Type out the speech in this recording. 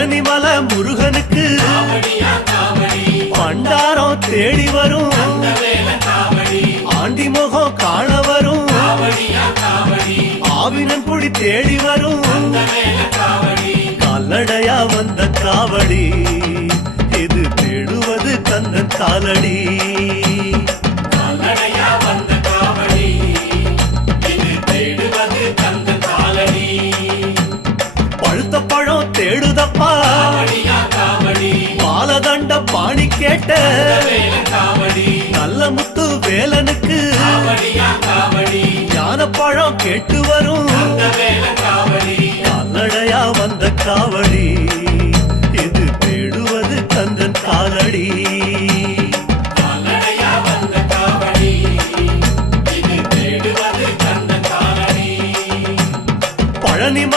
பழனிமலை முருகனுக்கு பண்டாரம் தேடி வரும் ஆண்டி முகம் காண வரும் ஆவினன் குடி தேடி வரும் கால்நடையா வந்த காவடி இது தேடுவது கந்தன் காலடி பழுத்த பழம் தேடுதப்பா பாலதண்ட பாணி கேட்ட நல்ல முத்து வேலனுக்கு ஞான பழம் கேட்டு வரும் கால்நடையா வந்த காவடி